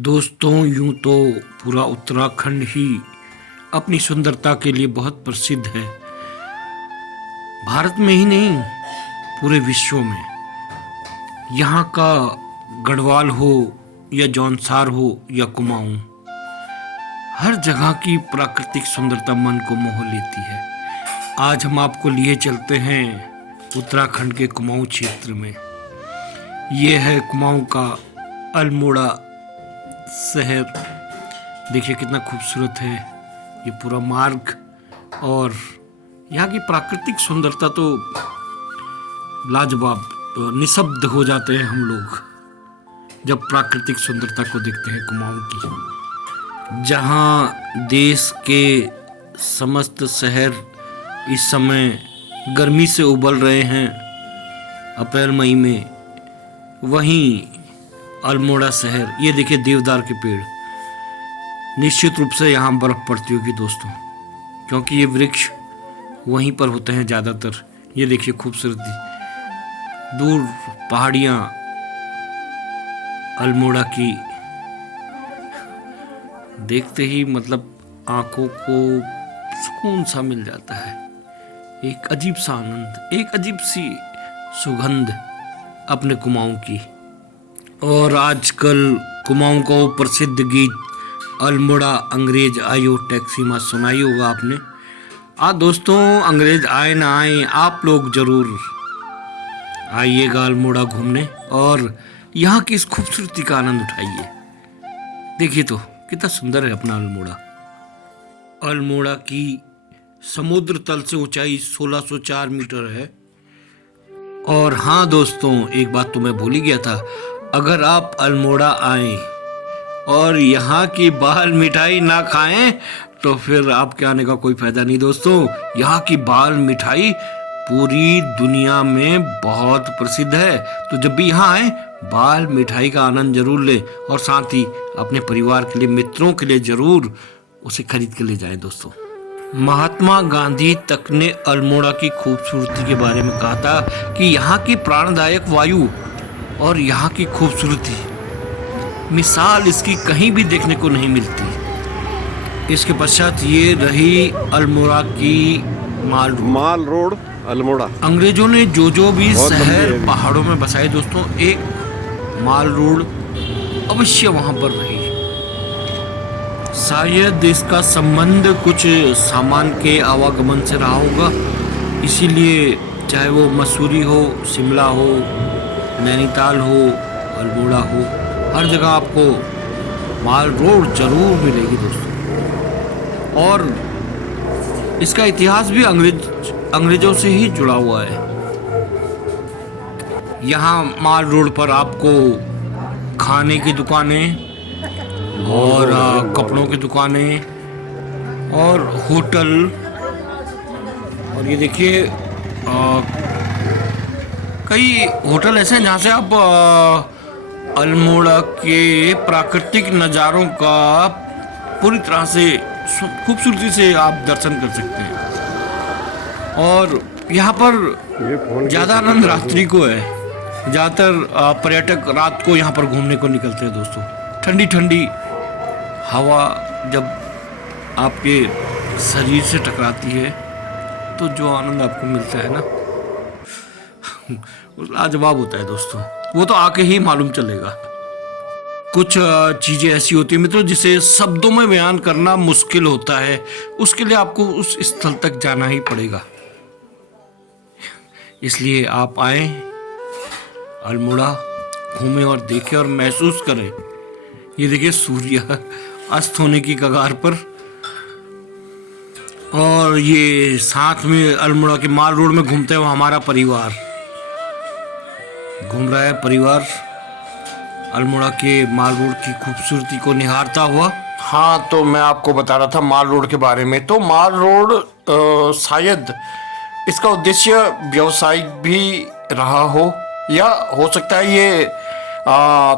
दोस्तों, यूं तो पूरा उत्तराखंड ही अपनी सुंदरता के लिए बहुत प्रसिद्ध है। भारत में ही नहीं, पूरे विश्व में। यहाँ का गढ़वाल हो या जौनसार हो या कुमाऊं, हर जगह की प्राकृतिक सुंदरता मन को मोह लेती है। आज हम आपको लिए चलते हैं उत्तराखंड के कुमाऊं क्षेत्र में। ये है कुमाऊं का अल्मोड़ा शहर। देखिए कितना खूबसूरत है ये पूरा मार्ग, और यहाँ की प्राकृतिक सुंदरता तो लाजवाब। निशब्द हो जाते हैं हम लोग जब प्राकृतिक सुंदरता को देखते हैं कुमाऊं की। जहाँ देश के समस्त शहर इस समय गर्मी से उबल रहे हैं अप्रैल मई में, वहीं अल्मोड़ा शहर, ये देखिए देवदार के पेड़। निश्चित रूप से यहाँ बर्फ पड़ती होगी दोस्तों, क्योंकि ये वृक्ष वहीं पर होते हैं ज़्यादातर। ये देखिए खूबसूरती, दूर पहाड़ियाँ अल्मोड़ा की, देखते ही मतलब आंखों को सुकून सा मिल जाता है। एक अजीब सा आनंद, एक अजीब सी सुगंध अपने कुमाऊं की। और आजकल कुमाऊं का वो प्रसिद्ध गीत अल्मोड़ा अंग्रेज आयो टैक्सी में सुनाई होगा आपने। दोस्तों, अंग्रेज आए ना आए, आप लोग जरूर आइएगा अल्मोड़ा घूमने और यहाँ की इस खूबसूरती का आनंद उठाइए। देखिए तो कितना सुंदर है अपना अल्मोड़ा। अल्मोड़ा की समुद्र तल से ऊंचाई 1604 मीटर है। और हाँ दोस्तों, एक बात तो मैं भूल ही गया था, अगर आप अल्मोड़ा आए और यहाँ की बाल मिठाई ना खाएं तो फिर आपके आने का कोई फायदा नहीं दोस्तों। यहाँ की बाल मिठाई पूरी दुनिया में बहुत प्रसिद्ध है। तो जब भी यहाँ आए, बाल मिठाई का आनंद जरूर लें और साथ ही अपने परिवार के लिए, मित्रों के लिए जरूर उसे खरीद के ले जाएं दोस्तों। महात्मा गांधी तक ने अल्मोड़ा की खूबसूरती के बारे में कहा था कि यहाँ की प्राणदायक वायु और यहाँ की खूबसूरती मिसाल इसकी कहीं भी देखने को नहीं मिलती। इसके पश्चात ये रही अल्मोड़ा की माल रोड अल्मोड़ा। अंग्रेजों ने जो भी शहर पहाड़ों में बसाए दोस्तों, एक माल रोड अवश्य वहां पर रही। शायद इसका संबंध कुछ सामान के आवागमन से रहा होगा, इसीलिए चाहे वो मसूरी हो, शिमला हो, नैनीताल हो, अल्मोड़ा हो, हर जगह आपको माल रोड जरूर मिलेगी दोस्तों। और इसका इतिहास भी अंग्रेजों से ही जुड़ा हुआ है। यहाँ माल रोड पर आपको खाने की दुकानें और कपड़ों की दुकानें और होटल, और ये देखिए कई होटल ऐसे हैं जहाँ से आप अल्मोड़ा के प्राकृतिक नज़ारों का पूरी तरह से खूबसूरती से आप दर्शन कर सकते हैं। और यहाँ पर ज़्यादा आनंद रात्रि को है। ज़्यादातर पर्यटक रात को यहाँ पर घूमने को निकलते हैं दोस्तों। ठंडी ठंडी हवा जब आपके शरीर से टकराती है तो जो आनंद आपको मिलता है ना, लाजवाब होता है दोस्तों। वो तो आके ही मालूम चलेगा। कुछ चीज़ें ऐसी होती है मित्रों जिसे शब्दों में बयान करना मुश्किल होता है। उसके लिए आपको उस स्थल तक जाना ही पड़ेगा। इसलिए आप आए अल्मोड़ा, घूमें और देखें और महसूस करें। ये देखिए सूर्य अस्त होने की कगार पर, और ये साथ में अल्मोड़ा के माल रोड में घूमते हुए हमारा परिवार घूम रहा है। परिवार अल्मोड़ा के माल रोड की खूबसूरती को निहारता हुआ। हाँ, तो मैं आपको बता रहा था माल रोड के बारे में। तो माल रोड शायद इसका उद्देश्य व्यवसायिक भी रहा हो, या हो सकता है ये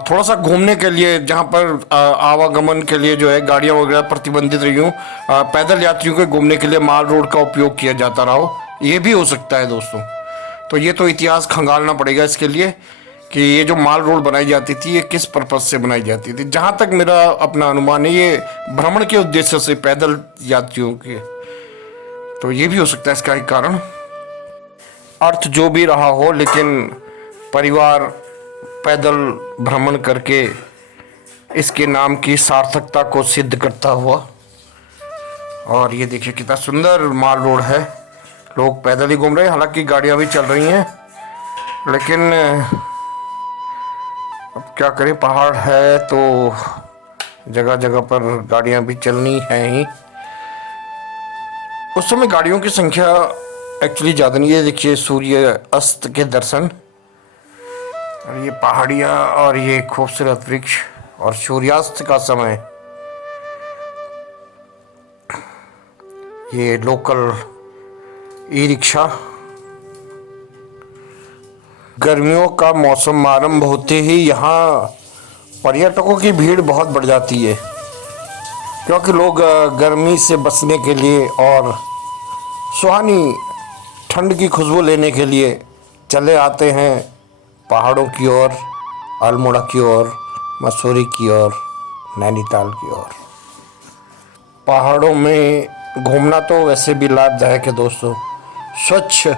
थोड़ा सा घूमने के लिए, जहाँ पर आवागमन के लिए जो है गाड़ियाँ वगैरह प्रतिबंधित रही हूँ, पैदल यात्रियों के घूमने के लिए माल रोड का उपयोग किया जाता रहा हो, ये भी हो सकता है दोस्तों। तो ये तो इतिहास खंगालना पड़ेगा इसके लिए कि ये जो माल रोड बनाई जाती थी ये किस पर्पज से बनाई जाती थी। जहाँ तक मेरा अपना अनुमान है ये भ्रमण के उद्देश्य से, पैदल यात्रियों के, तो ये भी हो सकता है इसका एक कारण। अर्थ जो भी रहा हो, लेकिन परिवार पैदल भ्रमण करके इसके नाम की सार्थकता को सिद्ध करता हुआ। और ये देखिए कितना सुंदर माल रोड है, लोग पैदल ही घूम रहे हैं, हालांकि गाड़ियां भी चल रही हैं, लेकिन अब क्या करें, पहाड़ है तो जगह जगह पर गाड़ियां भी चलनी है ही। उस समय गाड़ियों की संख्या एक्चुअली ज़्यादा नहीं है। देखिए सूर्य अस्त के दर्शन, और ये पहाड़ियाँ और ये खूबसूरत वृक्ष और सूर्यास्त का समय। ये लोकल ई रिक्शा। गर्मियों का मौसम आरंभ होते ही यहाँ पर्यटकों की भीड़ बहुत बढ़ जाती है, क्योंकि लोग गर्मी से बचने के लिए और सुहानी ठंड की खुशबू लेने के लिए चले आते हैं पहाड़ों की ओर, अल्मोड़ा की ओर, मसूरी की ओर, नैनीताल की ओर। पहाड़ों में घूमना तो वैसे भी लाभदायक है दोस्तों। स्वच्छ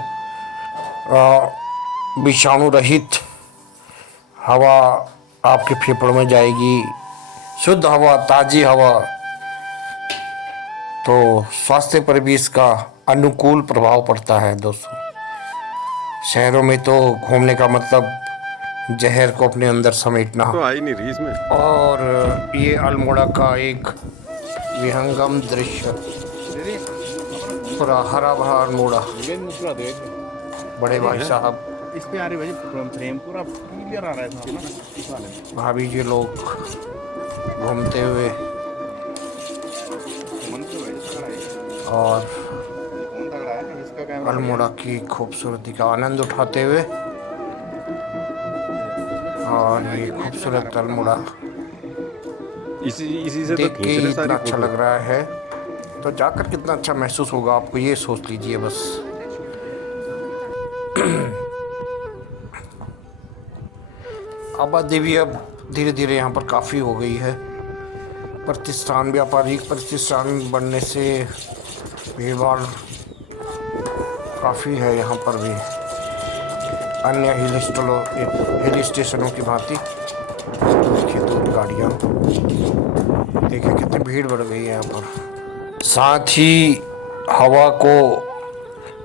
विषाणु रहित हवा आपके फेफड़ों में जाएगी, शुद्ध हवा, ताज़ी हवा, तो स्वास्थ्य पर भी इसका अनुकूल प्रभाव पड़ता है दोस्तों। शहरों में तो घूमने का मतलब जहर को अपने अंदर समेटना। तो आई नहीं रही इसमें। और ये अल्मोड़ा का एक विहंगम दृश्य, पूरा हरा भरा अल्मोड़ा। बड़े भाई साहब, इस पे आ रही भाई फ्रेम पूरा क्लियर आ रहा है सामने। भाभी जी लोग घूमते हुए और अल्मोड़ा की खूबसूरती का आनंद उठाते हुए। और ये खूबसूरत अल्मोड़ा इसी से देख तो के ही खींच रहे इतना सारी अच्छा फोटो। लग रहा है, तो जाकर कितना अच्छा महसूस होगा आपको, ये सोच लीजिए बस। आबादी भी अब धीरे धीरे यहाँ पर काफ़ी हो गई है। प्रतिष्ठान, व्यापारिक प्रतिष्ठान बनने से भीड़ भाड़ काफ़ी है यहाँ पर भी, अन्य हिल स्टेशनों की भांति। देखिए दूर गाड़ियाँ, देखिए कितनी भीड़ बढ़ गई है यहाँ पर। साथ ही हवा को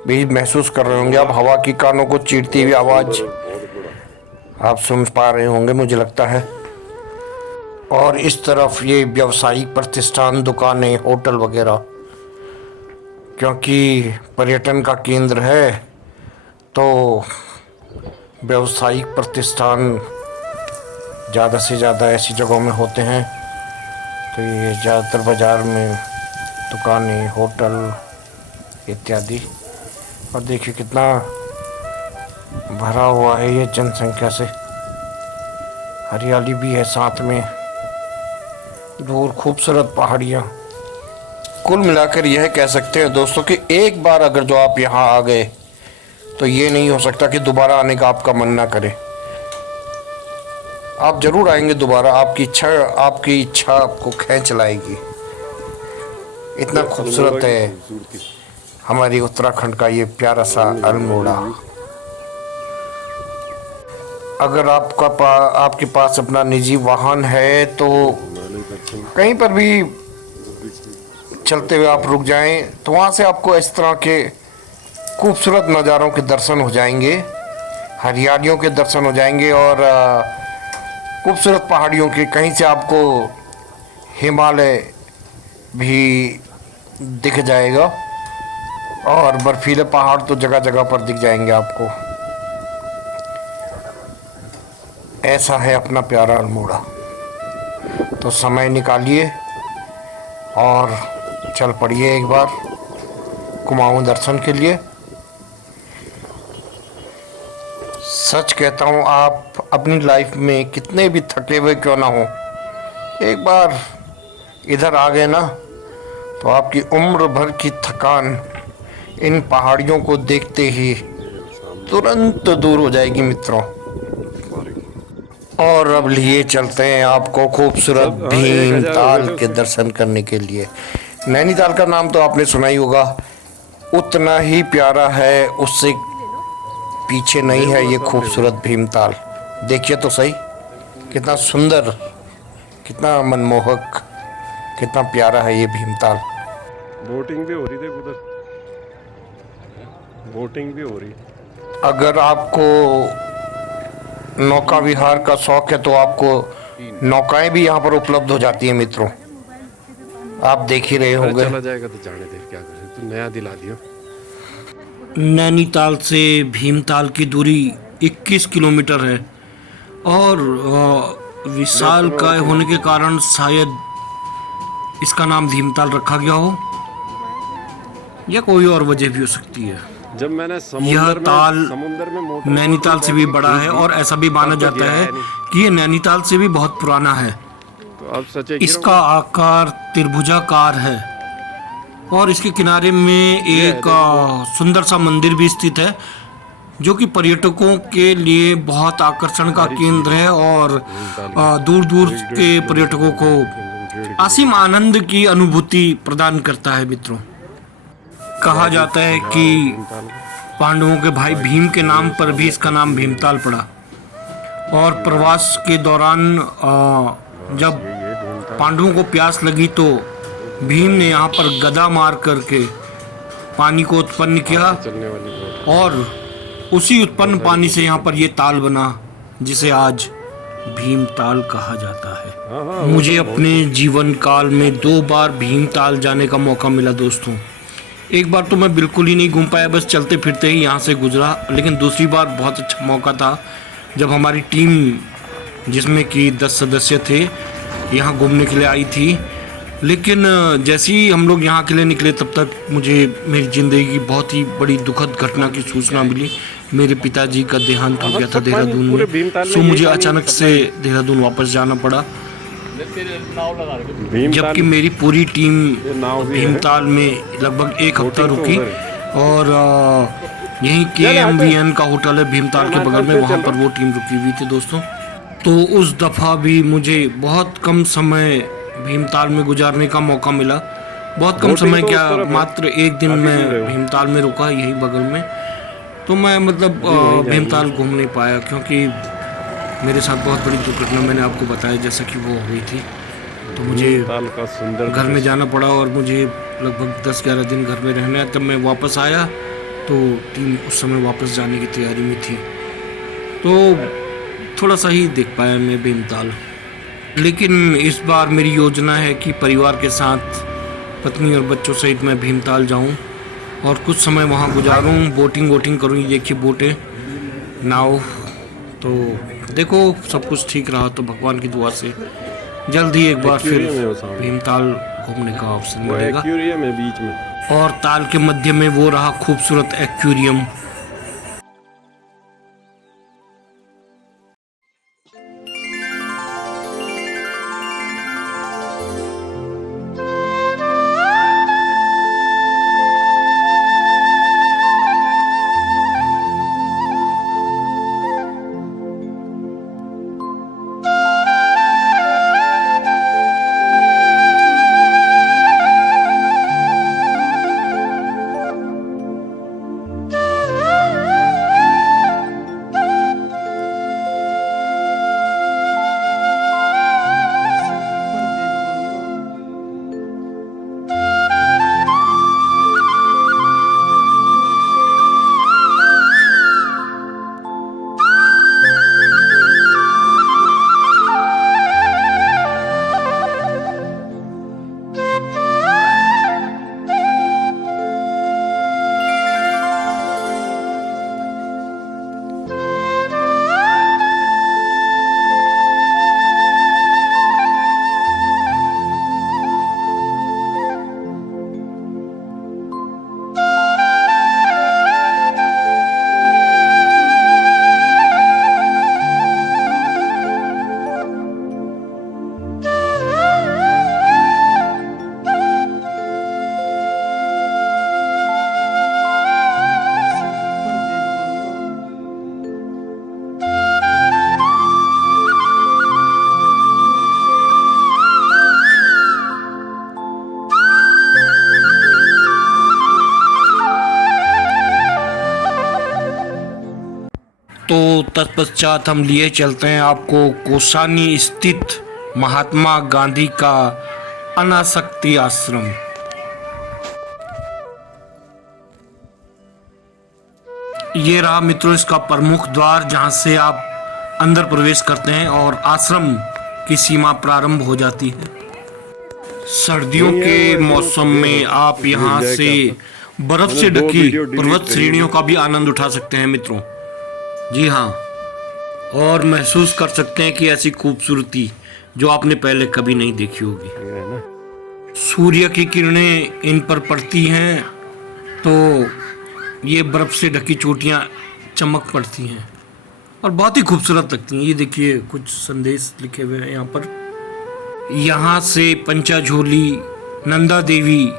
भी महसूस कर रहे होंगे आप, हवा की कानों को चीरती हुई आवाज़ आप सुन पा रहे होंगे मुझे लगता है। और इस तरफ ये व्यावसायिक प्रतिष्ठान, दुकानें, होटल वगैरह, क्योंकि पर्यटन का केंद्र है तो व्यावसायिक प्रतिष्ठान ज़्यादा से ज़्यादा ऐसी जगहों में होते हैं। तो ये ज़्यादातर बाज़ार में दुकानें, होटल इत्यादि। और देखिए कितना भरा हुआ है ये जनसंख्या से, हरियाली भी है साथ में, दूर खूबसूरत पहाड़ियाँ। कुल मिलाकर यह कह सकते हैं दोस्तों कि एक बार अगर जो आप यहाँ आ गए तो ये नहीं हो सकता कि दोबारा आने का आपका मन ना करे। आप जरूर आएंगे दोबारा, आपकी इच्छा आपको खींच लाएगी। इतना खूबसूरत है हमारी उत्तराखंड का ये प्यारा सा अल्मोड़ा। अगर आपके पास अपना निजी वाहन है तो कहीं पर भी चलते हुए आप रुक जाएं, तो वहाँ से आपको इस तरह के खूबसूरत नज़ारों के दर्शन हो जाएंगे, हरियालियों के दर्शन हो जाएंगे, और खूबसूरत पहाड़ियों के, कहीं से आपको हिमालय भी दिख जाएगा, और बर्फीले पहाड़ तो जगह जगह पर दिख जाएंगे आपको। ऐसा है अपना प्यारा अल्मोड़ा। तो समय निकालिए और चल पड़िए एक बार कुमाऊं दर्शन के लिए। सच कहता हूँ, आप अपनी लाइफ में कितने भी थके हुए क्यों ना हो, एक बार इधर आ गए ना तो आपकी उम्र भर की थकान इन पहाड़ियों को देखते ही तुरंत दूर हो जाएगी मित्रों। और अब लिए चलते हैं आपको खूबसूरत भीमताल के दर्शन करने के लिए। नैनीताल का नाम तो आपने सुना ही होगा, उतना ही प्यारा है, उससे पीछे नहीं है ये खूबसूरत भीमताल। देखिए तो सही, कितना सुंदर, कितना मनमोहक, कितना प्यारा है ये भीमताल। बोटिंग भी हो रही थी उधर, बोटिंग भी हो रही। अगर आपको नौका विहार का शौक है तो आपको नौकाएं भी यहाँ पर उपलब्ध हो जाती हैं मित्रों, आप देख ही रहे होंगे। चला जाएगा तो जाने दे, क्या करें, तू नया दिला दिया। नैनीताल से भीमताल की दूरी 21 किलोमीटर है और विशाल काय होने के कारण शायद इसका नाम भीमताल रखा गया हो, या कोई और वजह भी हो सकती है। जब मैंने यह ताल समुद्र में मोटर नैनीताल से भी बड़ा है और ऐसा भी माना तो जाता गिरा है है नहीं। कि ये नैनीताल से भी बहुत पुराना है। तो अब सच है, इसका आकार त्रिभुजाकार है और इसके किनारे में एक सुंदर सा मंदिर भी स्थित है, जो कि पर्यटकों के लिए बहुत आकर्षण का केंद्र है और दूर दूर के पर्यटकों को असीम आनंद की अनुभूति प्रदान करता है मित्रों। कहा जाता है कि पांडवों के भाई भीम के नाम पर भी इसका नाम भीमताल पड़ा और प्रवास के दौरान जब पांडवों को प्यास लगी तो भीम ने यहाँ पर गदा मार करके पानी को उत्पन्न किया चलने वाली बोट। और उसी उत्पन्न पानी से यहाँ पर ये ताल बना, जिसे आज भीमताल कहा जाता है। मुझे अपने जीवन काल में 2 बार भीमताल जाने का मौका मिला दोस्तों। एक बार तो मैं बिल्कुल ही नहीं घूम पाया, बस चलते फिरते ही यहाँ से गुजरा, लेकिन दूसरी बार बहुत अच्छा मौका था जब हमारी टीम जिसमें कि 10 सदस्य थे यहाँ घूमने के लिए आई थी। लेकिन जैसे ही हम लोग यहाँ के लिए निकले तब तक मुझे मेरी ज़िंदगी की बहुत ही बड़ी दुखद घटना की सूचना मिली। मेरे पिताजी का देहांत हो गया था देहरादून में, सो मुझे अचानक से देहरादून वापस जाना पड़ा, जबकि मेरी पूरी टीम भीमताल में लगभग 1 हफ्ता रुकी और यहीं KMVN का होटल है भीमताल के बगल में, वहाँ पर वो टीम रुकी हुई थी दोस्तों। तो उस दफ़ा भी मुझे बहुत कम समय भीमताल में गुजारने का मौका मिला, बहुत कम समय क्या, मात्र 1 दिन मैं भीमताल में रुका यही बगल में। तो मैं मतलब भीमताल घूम नहीं पाया क्योंकि मेरे साथ बहुत बड़ी दुर्घटना, मैंने आपको बताया जैसा कि वो हुई थी, तो मुझे का सुंदर घर में जाना पड़ा और मुझे लगभग 10-11 दिन घर में रहना है। तब मैं वापस आया तो टीम उस समय वापस जाने की तैयारी में थी, तो थोड़ा सा ही देख पाया मैं भीमताल। लेकिन इस बार मेरी योजना है कि परिवार के साथ पत्नी और बच्चों सहित मैं भीमताल जाऊं और कुछ समय वहां गुजारूं, बोटिंग करूं। ये देखिए बोटें, नाव, तो देखो सब कुछ ठीक रहा तो भगवान की दुआ से जल्द ही एक बार फिर भीमताल घूमने का अवसर मिलेगा। एक्वेरियम है बीच में और ताल के मध्य में वो रहा खूबसूरत एक्वेरियम। तो तत्पश्चात हम लिए चलते हैं आपको कौसानी स्थित महात्मा गांधी का अनासक्ति आश्रम। ये रहा मित्रों इसका प्रमुख द्वार, जहां से आप अंदर प्रवेश करते हैं और आश्रम की सीमा प्रारंभ हो जाती है। सर्दियों के मौसम में आप यहां से बर्फ से ढकी पर्वत श्रेणियों का भी आनंद उठा सकते हैं मित्रों। जी हाँ, और महसूस कर सकते हैं कि ऐसी खूबसूरती जो आपने पहले कभी नहीं देखी होगी। ये है ना, सूर्य की किरणें इन पर पड़ती हैं तो ये बर्फ से ढकी चोटियां चमक पड़ती हैं और बहुत ही खूबसूरत लगती हैं। ये देखिए कुछ संदेश लिखे हुए हैं यहाँ पर। यहाँ से पंचाझोली, नंदा देवी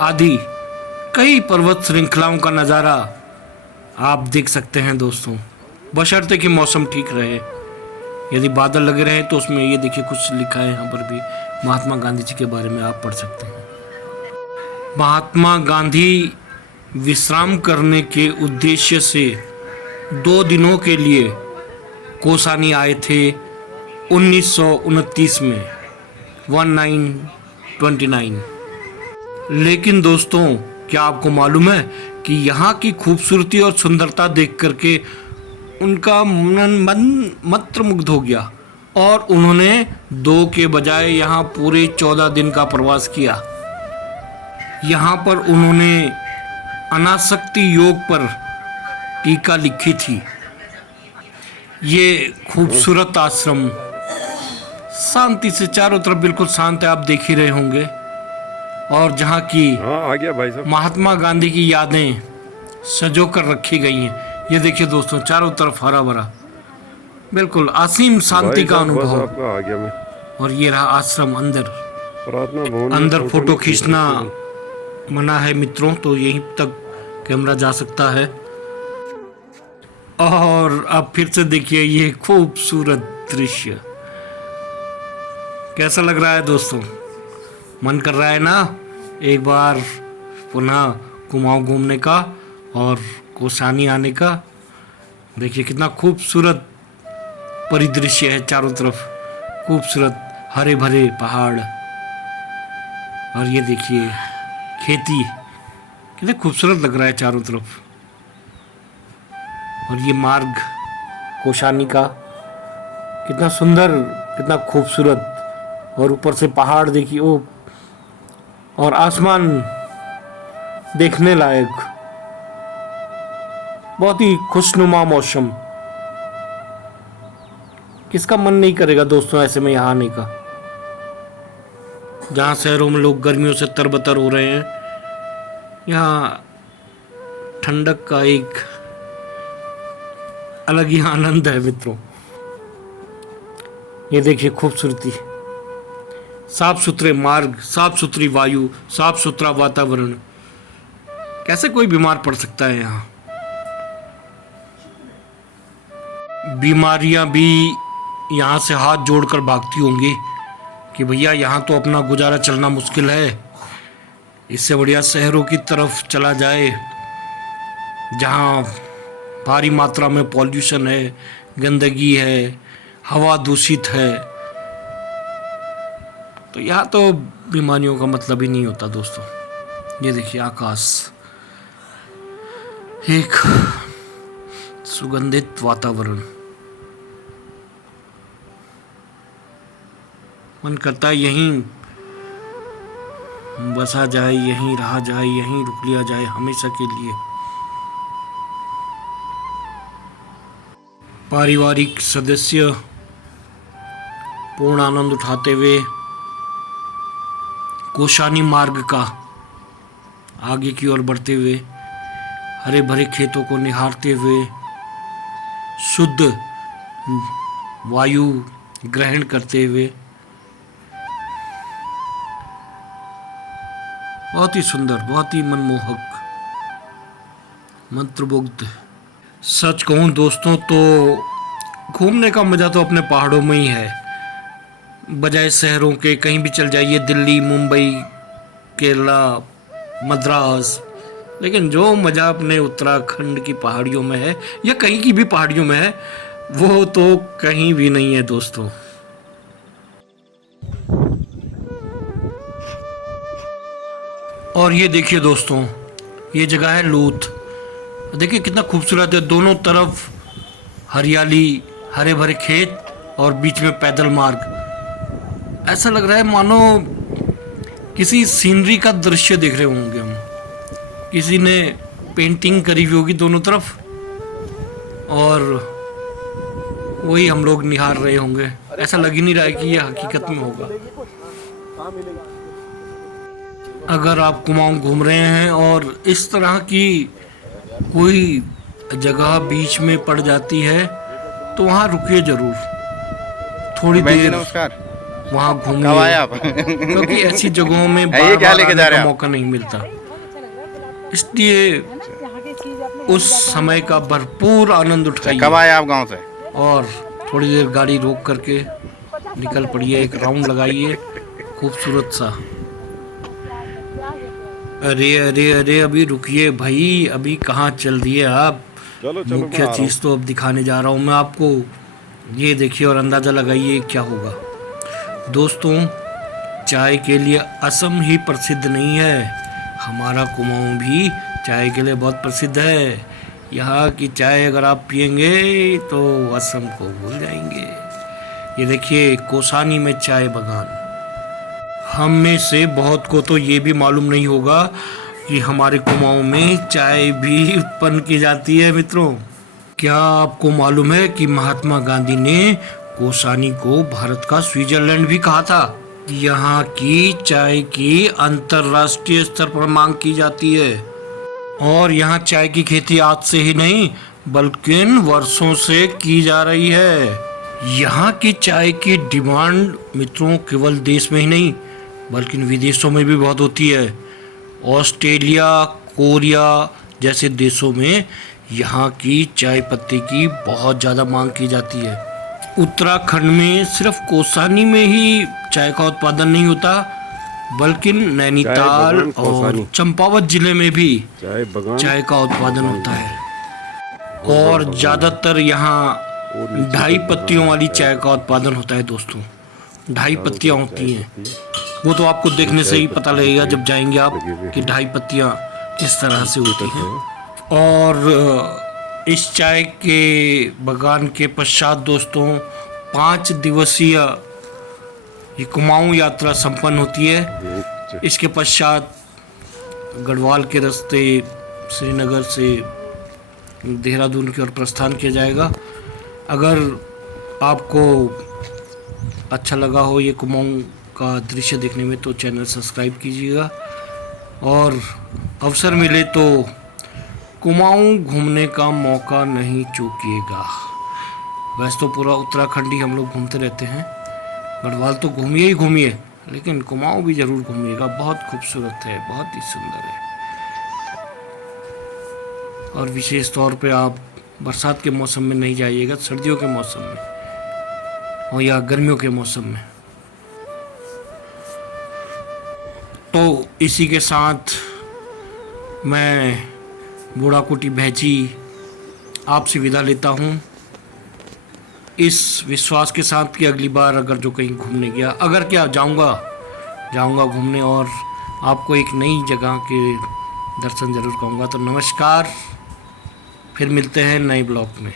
आदि कई पर्वत श्रृंखलाओं का नज़ारा आप देख सकते हैं दोस्तों, बशर्ते कि मौसम ठीक रहे। यदि बादल लगे रहे तो उसमें ये देखिए कुछ लिखा है यहाँ पर भी, महात्मा गांधी जी के बारे में आप पढ़ सकते हैं। महात्मा गांधी विश्राम करने के उद्देश्य से 2 दिनों के लिए कौसानी आए थे 1929 में, 1929। लेकिन दोस्तों क्या आपको मालूम है कि यहाँ की खूबसूरती और सुंदरता देख करके उनका मन मंत्रमुग्ध हो गया और उन्होंने 2 के बजाय यहाँ पूरे 14 दिन का प्रवास किया। यहाँ पर उन्होंने अनासक्ति योग पर टीका लिखी थी। ये खूबसूरत आश्रम शांति से चारों तरफ बिल्कुल शांत है, आप देख ही रहे होंगे, और जहाँ की हाँ आ गया भाई साहब। महात्मा गांधी की यादें सजो कर रखी गई हैं। ये देखिए दोस्तों चारों तरफ हरा भरा, बिल्कुल असीम शांति का बस अनुभव। आपका आ गया मैं। और ये रहा आश्रम अंदर। प्रार्थना भवन में अंदर फोटो नहीं खींचना खींच मना है मित्रों, तो यहीं तक कैमरा जा सकता है। और अब फिर से देखिए ये खूबसूरत दृश्य कैसा लग रहा है दोस्तों, मन कर रहा है ना एक बार पुनः कुमाऊं घूमने का और कौसानी आने का। देखिए कितना खूबसूरत परिदृश्य है, चारों तरफ खूबसूरत हरे भरे पहाड़, और ये देखिए खेती कितना खूबसूरत लग रहा है चारों तरफ। और ये मार्ग कौसानी का कितना सुंदर, कितना खूबसूरत, और ऊपर से पहाड़ देखिए ओ, और आसमान देखने लायक, बहुत ही खुशनुमा मौसम। किसका मन नहीं करेगा दोस्तों ऐसे में यहाँ आने का। जहाँ शहरों में लोग गर्मियों से तरबतर हो रहे हैं, यहाँ ठंडक का एक अलग ही आनंद है मित्रों। ये देखिए खूबसूरती, साफ सुथरे मार्ग, साफ सुथरी वायु, साफ सुथरा वातावरण, कैसे कोई बीमार पड़ सकता है यहाँ। बीमारियां भी यहाँ से हाथ जोड़कर भागती होंगी कि भैया यहाँ तो अपना गुजारा चलना मुश्किल है, इससे बढ़िया शहरों की तरफ चला जाए जहाँ भारी मात्रा में पॉल्यूशन है, गंदगी है, हवा दूषित है। तो यहाँ तो बीमारियों का मतलब ही नहीं होता दोस्तों। ये देखिए आकाश, एक सुगंधित वातावरण, मन करता है यहीं बसा जाए, यहीं रहा जाए, यहीं रुक लिया जाए हमेशा के लिए। पारिवारिक सदस्य पूर्ण आनंद उठाते हुए कौसानी मार्ग का आगे की ओर बढ़ते हुए, हरे भरे खेतों को निहारते हुए, शुद्ध वायु ग्रहण करते हुए, बहुत ही सुंदर, बहुत ही मनमोहक, मंत्रमुग्ध। सच कहूं दोस्तों तो घूमने का मजा तो अपने पहाड़ों में ही है, बजाय शहरों के। कहीं भी चल जाइए, दिल्ली, मुंबई, केरला, मद्रास, लेकिन जो मज़ा अपने उत्तराखंड की पहाड़ियों में है या कहीं की भी पहाड़ियों में है वो तो कहीं भी नहीं है दोस्तों। और ये देखिए दोस्तों, ये जगह है लूथ। देखिए कितना खूबसूरत है, दोनों तरफ हरियाली, हरे भरे खेत और बीच में पैदल मार्ग। ऐसा लग रहा है मानो किसी सीनरी का दृश्य देख रहे होंगे हम, किसी ने पेंटिंग करी हुई होगी दोनों तरफ और वही हम लोग निहार रहे होंगे। ऐसा लग ही नहीं रहा है कि ये हकीकत में होगा। अगर आप कुमाऊं घूम रहे हैं और इस तरह की कोई जगह बीच में पड़ जाती है तो वहाँ रुकिए जरूर, थोड़ी बहन जी देर नमस्कार, वहाँ कब आए घूमिए, आप? क्योंकि ऐसी जगहों में ये बार क्या बार लेके आने जा रहे का हैं आप? मौका नहीं मिलता, इसलिए उस समय का भरपूर आनंद कब उठाइए आए आप गांव से? और थोड़ी देर गाड़ी रोक करके निकल पड़िए, एक राउंड लगाइए खूबसूरत सा। अरे अरे अरे अभी रुकिए भाई, अभी कहाँ चल दिए आप। चलो चलो, मैं मुख्य आ रहा चीज़ तो अब दिखाने जा रहा हूँ मैं आपको। ये देखिए और अंदाज़ा लगाइए क्या होगा। दोस्तों, चाय के लिए असम ही प्रसिद्ध नहीं है, हमारा कुमाऊं भी चाय के लिए बहुत प्रसिद्ध है। यहाँ की चाय अगर आप पियेंगे तो असम को भूल जाएंगे। ये देखिए कोसानी में चाय बगान। हम में से बहुत को तो ये भी मालूम नहीं होगा कि हमारे कुमाऊं में चाय भी उत्पन्न की जाती है मित्रों। क्या आपको मालूम है कि महात्मा गांधी ने कोसानी को भारत का स्विट्जरलैंड भी कहा था। यहाँ की चाय की अंतर्राष्ट्रीय स्तर पर मांग की जाती है और यहाँ चाय की खेती आज से ही नहीं बल्कि वर्षों से की जा रही है। यहाँ की चाय की डिमांड मित्रों केवल देश में ही नहीं बल्कि विदेशों में भी बहुत होती है। ऑस्ट्रेलिया, कोरिया जैसे देशों में यहाँ की चाय पत्ती की बहुत ज़्यादा मांग की जाती है। उत्तराखंड में सिर्फ कोसानी में ही चाय का उत्पादन नहीं होता बल्कि नैनीताल बगान और कोसानी। चंपावत जिले में भी चाय बगान चाय का उत्पादन होता है और ज़्यादातर यहाँ ढाई पत्तियों वाली चाय का उत्पादन होता है दोस्तों। ढाई पत्तियाँ होती हैं, वो तो आपको देखने से ही पता लगेगा जब जाएंगे आप कि ढाई पत्तियाँ इस तरह से होती हैं। और इस चाय के बगान के पश्चात दोस्तों 5 दिवसीय ये कुमाऊं यात्रा संपन्न होती है। इसके पश्चात गढ़वाल के रास्ते श्रीनगर से देहरादून की ओर प्रस्थान किया जाएगा। अगर आपको अच्छा लगा हो ये कुमाऊं का दृश्य देखने में तो चैनल सब्सक्राइब कीजिएगा और अवसर मिले तो कुमाऊं घूमने का मौका नहीं चूकिएगा। वैसे तो पूरा उत्तराखंड ही हम लोग घूमते रहते हैं, गढ़वाल तो घूमिए ही घूमिए, लेकिन कुमाऊं भी ज़रूर घूमिएगा। बहुत खूबसूरत है, बहुत ही सुंदर है और विशेष तौर पे आप बरसात के मौसम में नहीं जाइएगा, सर्दियों के मौसम में और या गर्मियों के मौसम में। तो इसी के साथ मैं बूढ़ाकोटी भैची आपसे विदा लेता हूँ, इस विश्वास के साथ कि अगली बार अगर जो कहीं घूमने गया, अगर क्या जाऊँगा घूमने और आपको एक नई जगह के दर्शन ज़रूर कहूँगा। तो नमस्कार, फिर मिलते हैं नए ब्लॉग में।